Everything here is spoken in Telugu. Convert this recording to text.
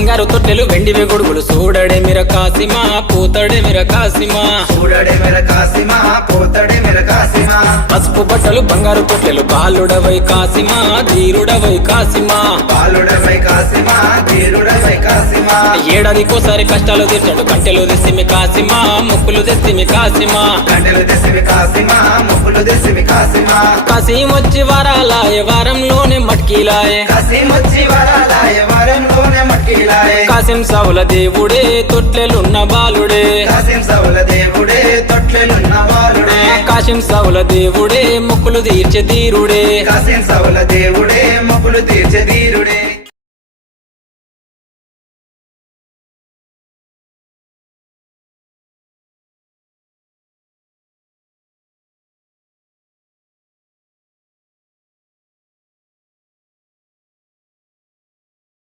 బంగారు తొట్టెలు వెండివి గొడుగులు చూడడే మిర కాసిమా పూతడే మిర కాసిమా చూడడే మిర కాసిమా పోతడే మిర కాసిమా పసుపు బట్టలు బంగారు తొట్టెలు బాలుడవై కాసిమా ధీరుడవై కాసిమా బాలుడవై కాసిమా ధీరుడవై కాసిమా ఏడాదికోసారి కష్టాలు తీర్చడు కంటెలు తెస్తిమి కాసిమా ముక్కులు తెస్తిమి కాసిమా గంటలు తెసిమి కాసిమా ముగ్గులు తెసిమి కాసిమా కాసిమొచ్చి వరాలాయ వారంలోనే మట్కీలాయే కాసిమొచ్చి వరాలాయ వరంలోనే మట్టిలాయే కాసిం సవుల దేవుడే తొట్లెలున్న బాలుడే కాసిం సవుల దేవుడే తొట్లెలున్న బాలుడే కాసిం సవుల దేవుడే మొక్కులు తీర్చే ధీరుడే కాసిం సవుల దేవుడే మొక్కులు తీర్చే ధీరుడే